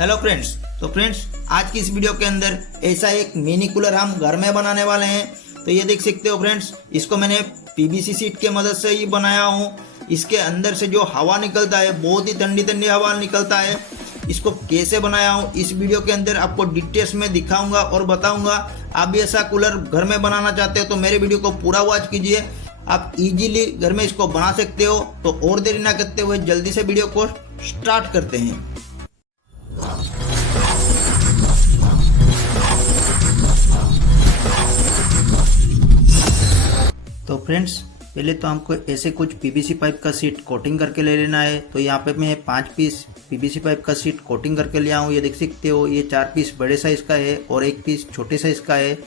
Hello friends, तो friends आज की इस वीडियो के अंदर ऐसा एक मिनी कूलर हम घर में बनाने वाले हैं। तो ये देख सकते हो फ्रेंड्स, इसको मैंने पीवीसी शीट के मदद से ही बनाया हूँ। इसके अंदर से जो हवा निकलता है बहुत ही ठंडी ठंडी हवा निकलता है। इसको कैसे बनाया हूँ इस वीडियो के अंदर आपको डिटेल्स में दिखाऊंगा और बताऊंगा। आप भी ऐसा कूलर घर में बनाना चाहते हो तो मेरे वीडियो को पूरा वॉच कीजिए। आप इजीली घर में इसको बना सकते हो। तो और देरी ना करते हुए जल्दी से वीडियो को स्टार्ट करते हैं। तो फ्रेंड्स पहले तो हमको ऐसे कुछ पीवीसी पाइप का शीट कोटिंग करके ले लेना है। तो यहाँ पे मैं 5 पीस पीवीसी पाइप का शीट कोटिंग करके लिया हूँ। ये देख सकते हो, ये 4 पीस बड़े साइज़ का है और 1 पीस छोटे साइज़ का है।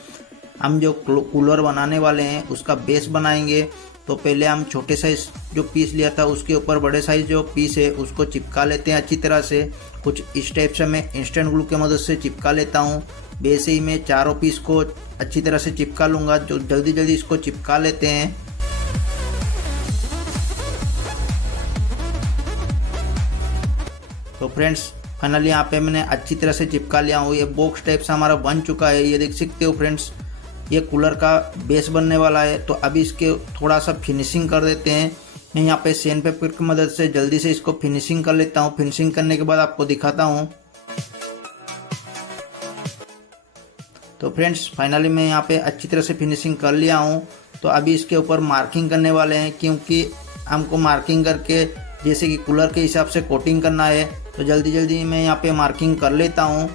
हम जो कूलर बनाने वाले हैं उसका बेस बनाएंगे। तो पहले हम छोटे साइज़ जो पीस लिया था उसके ऊपर बड़े साइज़ जो पीस है उसको चिपका लेते हैं अच्छी तरह से। कुछ इस टाइप से मैं इंस्टेंट ग्लू की मदद से चिपका लेता हूँ। वैसे ही मैं चारों पीस को अच्छी तरह से चिपका लूँगा। जो जल्दी जल्दी इसको चिपका लेते हैं। तो फ्रेंड्स फाइनली यहाँ पे मैंने अच्छी तरह से चिपका लिया हूँ। ये बॉक्स टाइप से हमारा बन चुका है। ये देख सकते हो फ्रेंड्स, ये कूलर का बेस बनने वाला है। तो अभी इसके थोड़ा सा फिनिशिंग कर देते हैं। मैं यहाँ पे सैंड पेपर की मदद से जल्दी से इसको फिनिशिंग कर लेता हूँ। फिनिशिंग करने के बाद आपको दिखाता हूँ। तो फ्रेंड्स फाइनली मैं यहाँ पे अच्छी तरह से फिनिशिंग कर लिया हूँ। तो अभी इसके ऊपर मार्किंग करने वाले हैं, क्योंकि हमको मार्किंग करके जैसे कि कूलर के हिसाब से कोटिंग करना है। तो जल्दी जल्दी मैं यहाँ पे मार्किंग कर लेता हूँ।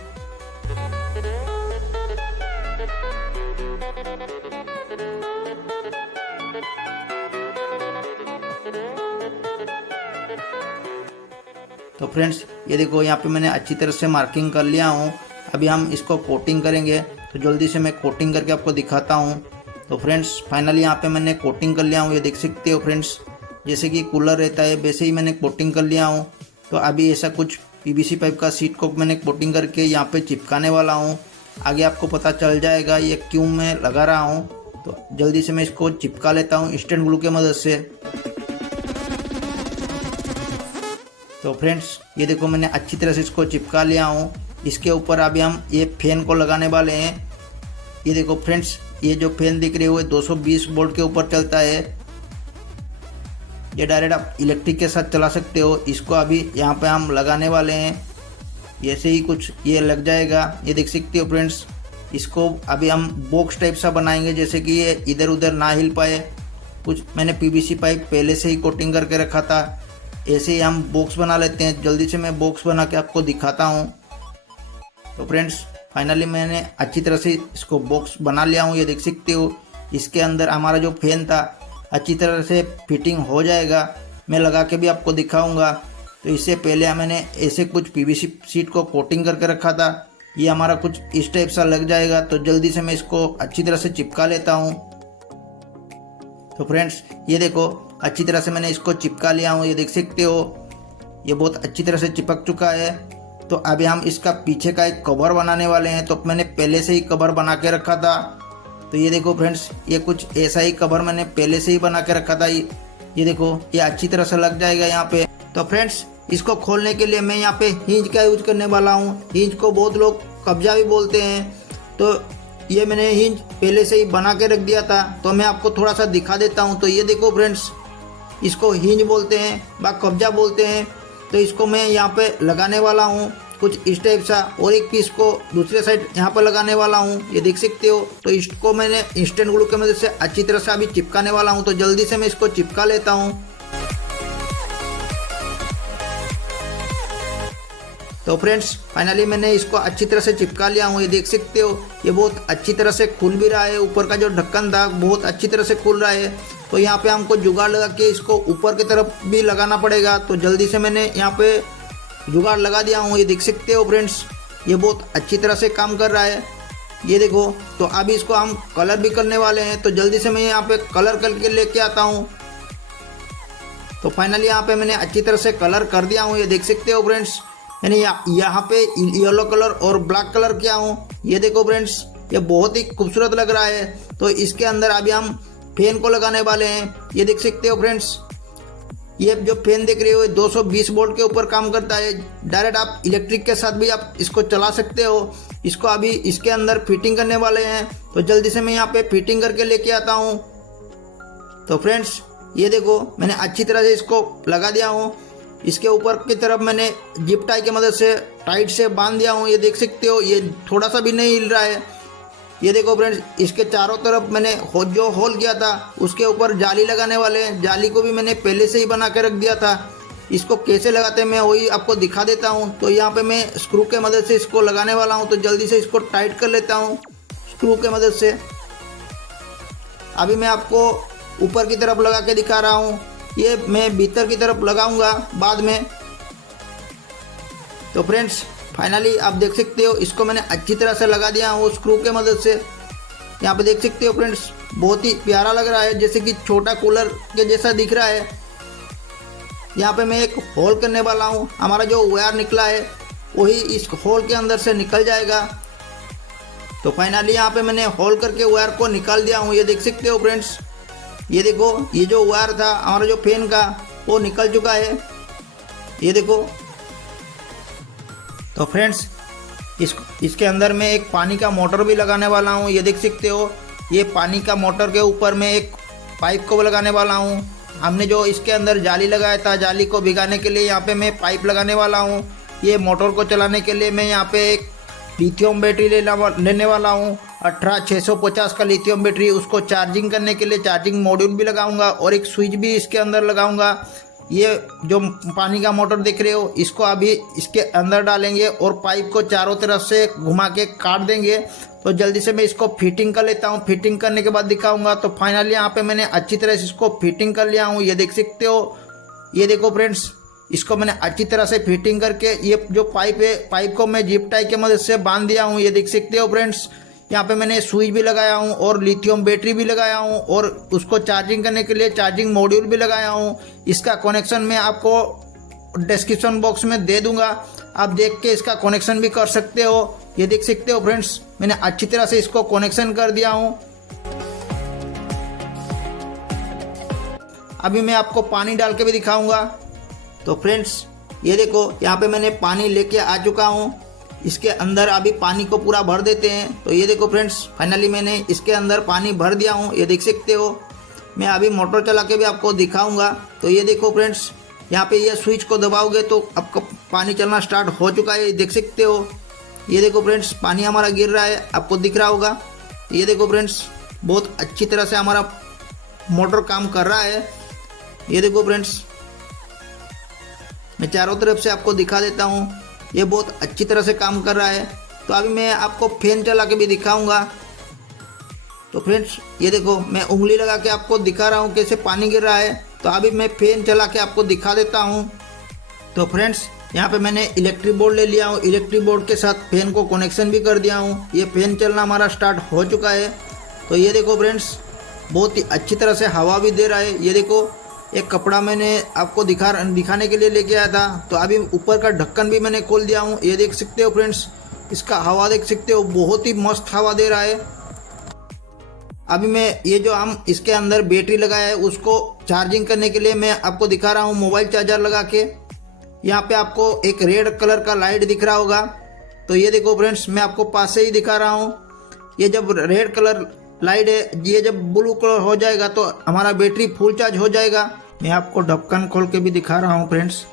तो फ्रेंड्स ये देखो, यहाँ पे मैंने अच्छी तरह से मार्किंग कर लिया हूँ। अभी हम इसको कोटिंग करेंगे। तो जल्दी से मैं कोटिंग करके आपको दिखाता हूँ। तो फ्रेंड्स फाइनली यहाँ पे मैंने कोटिंग कर लिया हूँ। ये देख सकते हो फ्रेंड्स, जैसे कि कूलर रहता है वैसे ही मैंने कोटिंग कर लिया हूँ। तो अभी ऐसा कुछ पीवीसी पाइप का शीट को मैंने कोटिंग करके यहाँ पे चिपकाने वाला हूँ। आगे आपको पता चल जाएगा ये क्यों मैं लगा रहा हूँ। तो जल्दी से मैं इसको चिपका लेता हूँ इंस्टेंट ग्लू की मदद से। तो फ्रेंड्स ये देखो, मैंने अच्छी तरह से इसको चिपका लिया हूँ। इसके ऊपर अभी हम ये फैन को लगाने वाले हैं। ये देखो फ्रेंड्स, ये जो फैन दिख रही है वो 220 वोल्ट के ऊपर चलता है। ये डायरेक्ट आप इलेक्ट्रिक के साथ चला सकते हो। इसको अभी यहाँ पे हम लगाने वाले हैं। ऐसे ही कुछ ये लग जाएगा। ये देख सकते हो फ्रेंड्स, इसको अभी हम बॉक्स टाइप सा बनाएंगे, जैसे कि ये इधर उधर ना हिल पाए। कुछ मैंने पीवीसी पाइप पहले से ही कोटिंग करके रखा था। ऐसे ही हम बॉक्स बना लेते हैं। जल्दी से मैं बॉक्स बना के आपको दिखाता हूँ। तो फ्रेंड्स फाइनली मैंने अच्छी तरह से इसको बॉक्स बना लिया हूँ। ये देख सकते हो, इसके अंदर हमारा जो फैन था अच्छी तरह से फिटिंग हो जाएगा। मैं लगा के भी आपको दिखाऊंगा। तो इससे पहले मैंने ऐसे कुछ पीवीसी शीट को कोटिंग करके रखा था। ये हमारा कुछ इस टाइप सा लग जाएगा। तो जल्दी से मैं इसको अच्छी तरह से चिपका लेता हूँ। तो फ्रेंड्स ये देखो, अच्छी तरह से मैंने इसको चिपका लिया हूँ। ये देख सकते हो, ये बहुत अच्छी तरह से चिपक चुका है। तो अभी हम इसका पीछे का एक कवर बनाने वाले हैं। तो मैंने पहले से ही कवर बना के रखा था। तो ये देखो फ्रेंड्स, ये कुछ ऐसा ही कवर मैंने पहले से ही बना के रखा था। ये देखो, ये अच्छी तरह से लग जाएगा यहाँ पे। तो फ्रेंड्स इसको खोलने के लिए मैं यहाँ पे हिंज का यूज करने वाला हूँ। हिंज को बहुत लोग कब्जा भी बोलते हैं। तो ये मैंने हिंज पहले से ही बना के रख दिया था। तो मैं आपको थोड़ा सा दिखा देता हूँ। तो ये देखो फ्रेंड्स, इसको हिंज बोलते हैं व कब्जा बोलते हैं। तो इसको मैं यहाँ पे लगाने वाला हूँ कुछ इस टाइप सा, और एक पीस को दूसरे साइड यहाँ पर लगाने वाला हूँ। ये देख सकते हो। तो इसको मैंने इंस्टेंट ग्लू की मदद से अच्छी तरह से अभी चिपकाने वाला हूँ। तो जल्दी से मैं इसको चिपका लेता हूँ। तो फ्रेंड्स फाइनली मैंने इसको अच्छी तरह से चिपका लिया हूँ। ये देख सकते हो, ये बहुत अच्छी तरह से खुल भी रहा है। ऊपर का जो ढक्कन था बहुत अच्छी तरह से खुल रहा है। तो यहाँ पे हमको जुगाड़ लगा के इसको ऊपर की तरफ भी लगाना पड़ेगा। तो जल्दी से मैंने यहाँ पे जुगाड़ लगा दिया हूँ। ये देख सकते हो फ्रेंड्स, ये बहुत अच्छी तरह से काम कर रहा है। ये देखो, तो अभी इसको हम कलर भी करने वाले हैं। तो जल्दी से मैं यहाँ पे कलर करके लेके आता हूँ। तो फाइनली यहाँ पे मैंने अच्छी तरह से कलर कर दिया हूँ। ये देख सकते हो फ्रेंड्स, मैंने यहाँ पे येलो कलर और ब्लैक कलर किया हूँ। ये देखो फ्रेंड्स, ये बहुत ही खूबसूरत लग रहा है। तो इसके अंदर अभी हम फैन को लगाने वाले हैं। ये देख सकते हो फ्रेंड्स, ये जो फैन देख रहे हो 220 वोल्ट के ऊपर काम करता है। डायरेक्ट आप इलेक्ट्रिक के साथ भी आप इसको चला सकते हो। इसको अभी इसके अंदर फिटिंग करने वाले हैं, तो जल्दी से मैं यहाँ पे फिटिंग करके लेके आता हूँ। तो फ्रेंड्स ये देखो मैंने अच्छी तरह से इसको लगा दिया हूँ। इसके ऊपर की तरफ मैंने जिप टाई की मदद से टाइट से बांध दिया हूँ। ये देख सकते हो ये थोड़ा सा भी नहीं हिल रहा है। ये देखो फ्रेंड्स, इसके चारों तरफ मैंने जो होल किया था उसके ऊपर जाली लगाने वाले हैं। जाली को भी मैंने पहले से ही बना के रख दिया था। इसको कैसे लगाते हैं मैं वही आपको दिखा देता हूँ। तो यहाँ पे मैं स्क्रू के मदद से इसको लगाने वाला हूँ, तो जल्दी से इसको टाइट कर लेता हूँ स्क्रू के मदद से। अभी मैं आपको ऊपर की तरफ लगा के दिखा रहा हूँ, ये मैं भीतर की तरफ लगाऊंगा बाद में। तो फ्रेंड्स फाइनली आप देख सकते हो इसको मैंने अच्छी तरह से लगा दिया हूँ स्क्रू के मदद से। यहाँ पे देख सकते हो फ्रेंड्स, बहुत ही प्यारा लग रहा है, जैसे कि छोटा कूलर के जैसा दिख रहा है। यहाँ पे मैं एक होल करने वाला हूँ। हमारा जो वायर निकला है वही इस होल के अंदर से निकल जाएगा। तो फाइनली यहाँ पे मैंने होल करके वायर को निकाल दिया हूँ। ये देख सकते हो फ्रेंड्स, ये देखो ये जो वायर था हमारा जो फैन का वो निकल चुका है। ये देखो। तो फ्रेंड्स इसके अंदर मैं एक पानी का मोटर भी लगाने वाला हूँ। ये देख सकते हो ये पानी का मोटर के ऊपर मैं एक पाइप को लगाने वाला हूँ। हमने जो इसके अंदर जाली लगाया था, जाली को भिगाने के लिए यहाँ पे मैं पाइप लगाने वाला हूँ। ये मोटर को चलाने के लिए मैं यहाँ पे एक लिथियम बैटरी लेने वाला हूँ। 18650 का लिथियम बैटरी, उसको चार्जिंग करने के लिए चार्जिंग मॉड्यूल भी लगाऊंगा और एक स्विच भी इसके अंदर लगाऊंगा। ये जो पानी का मोटर देख रहे हो इसको अभी इसके अंदर डालेंगे और पाइप को चारों तरफ से घुमा के काट देंगे। तो जल्दी से मैं इसको फिटिंग कर लेता हूँ। फिटिंग करने के बाद दिखाऊंगा। तो फाइनली यहाँ पे मैंने अच्छी तरह से इसको फिटिंग कर लिया हूँ। ये देख सकते हो, ये देखो फ्रेंड्स, इसको मैंने अच्छी तरह से फिटिंग करके ये जो पाइप है पाइप को मैं जिप टाई की मदद से बांध दिया हूँ। ये देख सकते हो फ्रेंड्स, यहाँ पे मैंने स्विच भी लगाया हूँ और लिथियम बैटरी भी लगाया हूँ और उसको चार्जिंग करने के लिए चार्जिंग मॉड्यूल भी लगाया हूँ। इसका कनेक्शन मैं आपको डिस्क्रिप्शन बॉक्स में दे दूंगा, आप देख के इसका कनेक्शन भी कर सकते हो। ये देख सकते हो फ्रेंड्स, मैंने अच्छी तरह से इसको कनेक्शन कर दिया हूँ। अभी मैं आपको पानी डाल के भी दिखाऊंगा। तो फ्रेंड्स ये देखो यहाँ पे मैंने पानी लेके आ चुका हूँ। इसके अंदर अभी पानी को पूरा भर देते हैं। तो ये देखो फ्रेंड्स, फाइनली मैंने इसके अंदर पानी भर दिया हूँ। ये देख सकते हो, मैं अभी मोटर चला के भी आपको दिखाऊंगा। तो ये देखो फ्रेंड्स, यहाँ पे ये स्विच को दबाओगे तो आपका पानी चलना स्टार्ट हो चुका है। ये देख सकते हो, ये देखो फ्रेंड्स, पानी हमारा गिर रहा है, आपको दिख रहा होगा। ये देखो फ्रेंड्स, बहुत अच्छी तरह से हमारा मोटर काम कर रहा है। ये देखो फ्रेंड्स, मैं चारों तरफ से आपको दिखा देता हूँ, ये बहुत अच्छी तरह से काम कर रहा है। तो अभी मैं आपको फैन चला के भी दिखाऊंगा। तो फ्रेंड्स ये देखो, मैं उंगली लगा के आपको दिखा रहा हूँ कैसे पानी गिर रहा है। तो अभी मैं फैन चला के आपको दिखा देता हूँ। तो फ्रेंड्स यहाँ पे मैंने इलेक्ट्रिक बोर्ड ले लिया हूँ। इलेक्ट्रिक बोर्ड के साथ फैन को कनेक्शन भी कर दिया हूँ। ये फैन चलना हमारा स्टार्ट हो चुका है। तो ये देखो फ्रेंड्स, बहुत ही अच्छी तरह से हवा भी दे रहा है। ये देखो, एक कपड़ा मैंने आपको दिखाने के लिए लेके आया था। तो अभी ऊपर का ढक्कन भी मैंने खोल दिया हूँ। ये देख सकते हो फ्रेंड्स, इसका हवा देख सकते हो, बहुत ही मस्त हवा दे रहा है। अभी मैं ये जो हम इसके अंदर बैटरी लगाया है उसको चार्जिंग करने के लिए मैं आपको दिखा रहा हूँ मोबाइल चार्जर लगा के। यहाँ पे आपको एक रेड कलर का लाइट दिख रहा होगा। तो ये देखो फ्रेंड्स, मैं आपको पास से ही दिखा रहा हूँ। ये जब रेड कलर लाइट है, ये जब ब्लू कलर हो जाएगा तो हमारा बैटरी फुल चार्ज हो जाएगा। मैं आपको ढक्कन खोल के भी दिखा रहा हूँ फ्रेंड्स।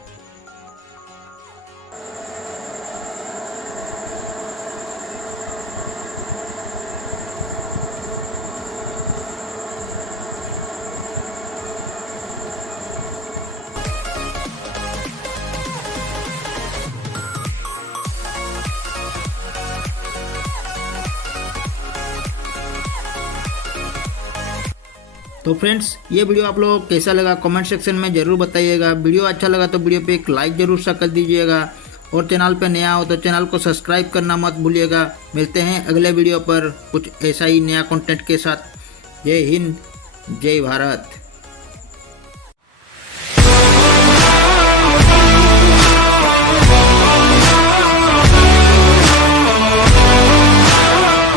तो फ्रेंड्स ये वीडियो आप लोगों को कैसा लगा कमेंट सेक्शन में ज़रूर बताइएगा। वीडियो अच्छा लगा तो वीडियो पे एक लाइक ज़रूर सा कर दीजिएगा और चैनल पे नया हो तो चैनल को सब्सक्राइब करना मत भूलिएगा। मिलते हैं अगले वीडियो पर कुछ ऐसा ही नया कंटेंट के साथ। जय हिंद, जय भारत।